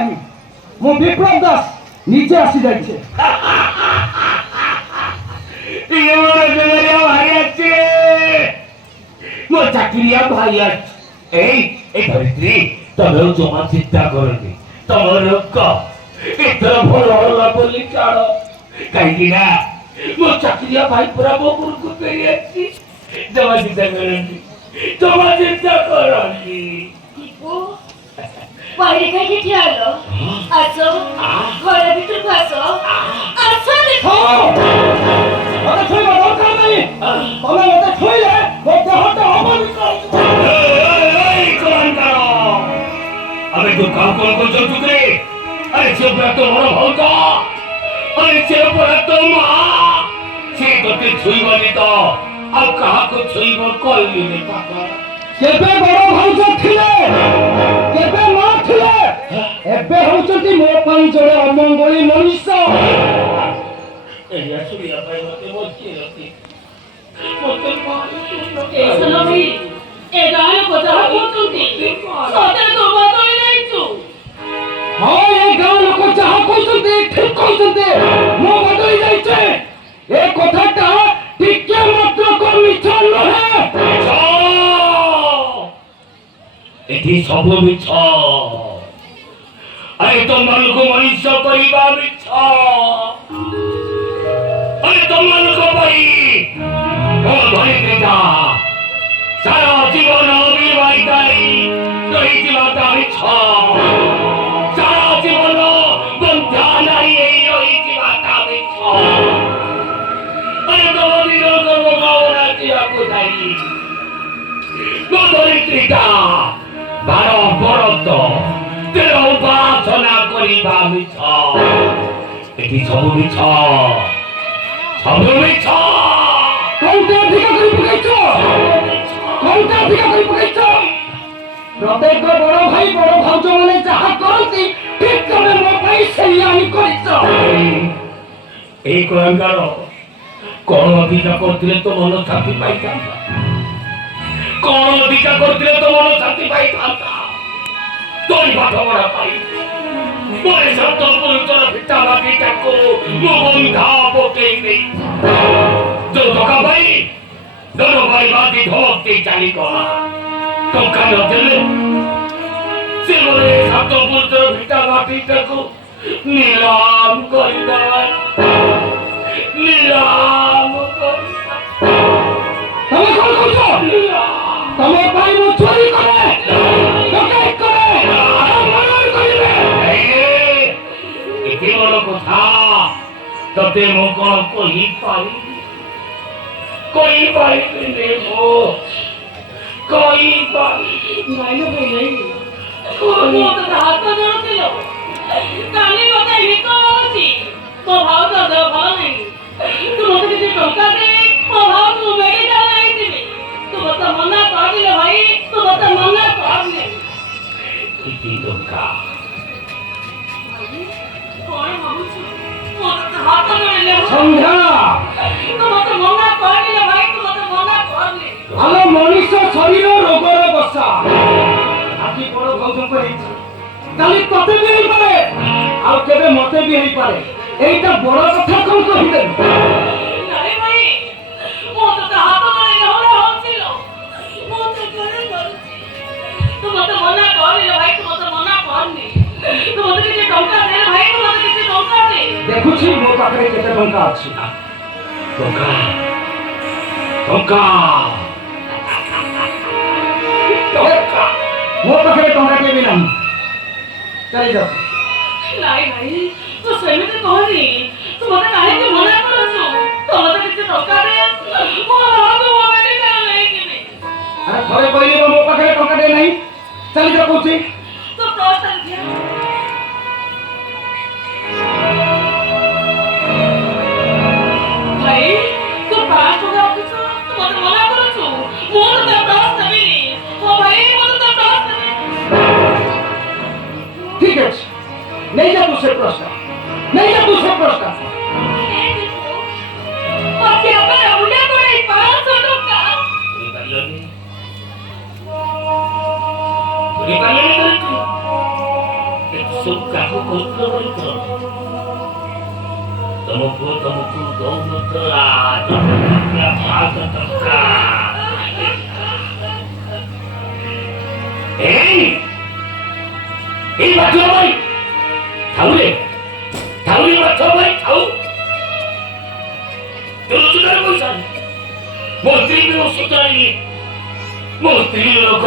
ନାହିଁ ମୁଁ ବିପ୍ଳବ ଦାସ ନିଜେ ଆସି ଯାଇଛି। ମୋ ଚାକିରିଆ ଭାଇ ଅଛି। ଏଇ ଧରିତ୍ରୀ ତମେ ଜମା ଚିନ୍ତା କରନି, ତମ ଲୋକ ଏଥର ଭଲ ହେଲା ବୋଲି ଚାଳ, କାହିଁକି ନା ମୋ ଚାକିରିଆ ଭାଇ ପୁରା ମୋ ଘରକୁ ଫେରି ଆସିଛି। ଜମା ଚିନ୍ତା କରନି, ଜମା ଚିନ୍ତା କରନି। বাইরে খাইকে ঠিয়া হলো আসো ঘরের ভিতর আসো আসো দেখো মতে ছুঁইবা দরকার নাই, তবে মতে ছুঁইলে ମୋ ଦେହଟା ଅବନିତ আমি তো কাম কল করছো টুকরে। আরে সে পুরা তো বড় ভৌত, আরে সে পুরা তো মা, সে তোকে ছুঁইবনি তো ଆଉ କାହାକୁ ଛୁଇଁବ କହିଲିନି ପାପା। କେବେ ବଡ ଭାଉଜ ଥିଲେ, କେବେ ମା ଥିଲେ, ଏବେ ହଉଛନ୍ତି ମୋ ପାଇଁ ଜଣେ ଅମଙ୍ଗଳୀ ମଣିଷ। ଏଇଆ ଶୁଣିବା ପାଇଁ ମତେ ବଞ୍ଚି ରଖି ମତେ ଏସନ ବି ଏ ଗାଁ ଲୋକ ଯାହା କହୁଛନ୍ତି ସତରେ ତ ବଦଳି ଯାଇଛୁ। ହଁ ଏ ଗାଁ ଲୋକ ଯାହା କହୁଛନ୍ତି ଠିକ କହୁଛନ୍ତି, ମୁଁ ବଦଳି ଯାଇଛି। ଏ କଥାଟା ଟିକେ ମାତ୍ର ମିଛ ନୁହେଁ। ଏଠି ସବୁ ମିଛ। ଆରେ ତମମାନଙ୍କୁ ମଣିଷ କରିବା ମିଛ। ଆରେ ତମମାନଙ୍କ ପାଇଁ ମୋ ଧରିତ୍ରୀଟା ସାରା ଜୀବନ ଅବିବାହିତା ରହିଯିବାଟା ମିଛ। ସାରା ଜୀବନ ବନ୍ଧା ନାରୀ ହେଇ ରହିଯିବାଟା ମିଛ। ଆରେ ତମ ଦିନ କର୍ମଭାବନା ଯିବାକୁ ଯାଇ ମୋ ଧରିତ୍ରୀଟା 12 ବରଷ ତେର ଉପାସନା କରିବା ମିଛ। ଏଠି ସବୁ ମିଛ, ସବୁ ମିଛ। କୋଉଟା ଅଧିକ କରି ପକେଇଛ, କୋଉଟା ଅଧିକ କରି ପକେଇଛ। ପ୍ରତ୍ୟେକ ବଡ ଭାଇ ବଡ ଭାଉଜ ମାନେ ଯାହା କରନ୍ତି ଠିକ ତମେ ମୋ ପାଇଁ ସେଇଆ ହିଁ କରିଛ। এই কঙ্কাল কোন অধিকার করলে তো মন শান্তি পাইଥାନ୍ତା, কোন অধিকার করলে তো মন শান্তি পাইଥାନ୍ତା। তোর পাঠ পড়া পাই বলে শব্দ পুরুষর ভিটা মাটিটাକୁ ମୁଁ ବନ୍ଧା ପକେଇ ଦେଇ ଯୋଉ ଟଙ୍କା ପାଇ ଦର ଭାଇ ବାଦି ଧମକି ଚାଲିଗଲା। ଟଙ୍କା ନଦେଲେ ସେ ବୋଲେ ଶବ୍ଦ ପୁରୁଷର ଭିଟା ମାଟିଟାକୁ ନିଲାମ କରିଦେବା, ନିଲାମ କରିଦେବା। ତମେ କଣ କରୁଛ? ତମ ପାଇଁ ମୁଁ ଚୋରି କରେ, ଡକାୟତ କରେ, ମର୍ଡର କରିବେ। ଏତେ ବଡ଼ କଥା ତତେ ମୁଁ କଣ କହିପାରିବି? କହିପାରିବିନି ମୁଁ, କହିପାରିବି ନାଇଁ ଭାଇ ନାଇଁ ମୁଁ ତ ହାତ ଧରୁଥିଲ କାଲି ମତେ ହିକ ହଉଛି। ମୋ ଭାଉଜ ଦେହ ଭଲ ନାହିଁ, ତୁ ମତେ କିଛି ଟଙ୍କା ଦେ, ମୋ ଭାଉଜ ମେଡିକାଲ ନେଇଯିବି। ତୁ ମତେ ମନା କରିଲେ ଭାଇ, ତୁ ମତେ ମନା କରିଲେ। କିଛି ଟଙ୍କା କଣ ଭାବୁଛୁ? ମତେ ହାତ ଧରିଲେ ସନ୍ଧ୍ୟା ତୁ ମତେ ମନା କରିଲେ ଭାଇ, ତୁ ମତେ ମନା କରିଲେ। ଭଲ ମଣିଷ ଶରୀର ରୋଗର ବସା। ଆଜି ବଡ ଭାଉଜଙ୍କ ହେଇଛି, କାଲି ତତେ ବି ହେଇପାରେ, ଆଉ କେବେ ମତେ ବି ହେଇପାରେ। এইটা বড় কথা কম কহিলেন। ନାଇଁ ଭାଇ ମୁଁ ତତେ ହାତ ଧରିଲେ ହଳେ ହଉছিল, ମୁଁ ତ ଘରେ କରୁଛି। ତୁ ମତେ ମନା କରିଲେ ଭାଇ, ତୁ ମତେ ମନା କରନି। ତୁ ମତେ କିଛି ଟଙ୍କା ଦେ ଭାଇ, ତୁ ମତେ କିଛି ଟଙ୍କା ଦେ। দেখুছি ମୋ ପାଖରେ କେତେ ଟଙ୍କା ଅଛି। ଟଙ୍କା ଟଙ୍କା ଟଙ୍କା ମୋ ପାଖରେ ଟଙ୍କା କେ ବି ନାହିଁ। ଚାଲି ଯାଅ। ନାଇଁ ଭାଇ ତୁ ସେମିତି କହନି, ତୁ ମତେ କାହିଁକି ମନା କରୁଛୁ? ତୁ ମତେ କିଛି ଟଙ୍କା ଦେ, ମୋ ଭାଉଜ ମୋ ମେଡିକାଲ ନେଇଯିବି। ଆରେ ଥରେ କହିଲି ମୋ ପାଖରେ ଟଙ୍କା ଟେ ନାହିଁ, ଚାଲି ଯାଅ କହୁଛି। ତୁ ପ୍ରସ୍ତାବ ଦିଅ। ଭାଇ ତୁ 5 ଟଙ୍କା ରଖିଛୁ, ତୁ ମତେ ମନା କରୁଛୁ। ମୁଁ ତତେ ଟସ୍ ଦେବିନି। ହଁ ଭାଇ ମୁଁ ତତେ ଟସ୍ ଦେବିନି। ঠিক আছে, নেই যা তু সে প্রস্তাব, নেই যা তু সে প্রস্তাব। মতে আবার উড়ে করে 500 টাকা। বুঝিপারলনি, বুঝিপারলনি তো ସବୁ କାମ କରୁଥିଲ ବୋଲି ତ ତମ ପୁଅ ତମକୁ ଦଉନଥିଲା ଏଇ ମାଛ ଭାଇ ଥାଉରେ ଥାଉରେ ମାଛ ଭାଇ ଥାଉ ରୋଜଗାର ପଇସା ମୋ ସ୍ତ୍ରୀ ବି ଔଷଧ ଆଣିଲି ମୋ ସ୍ତ୍ରୀ ଲୋକ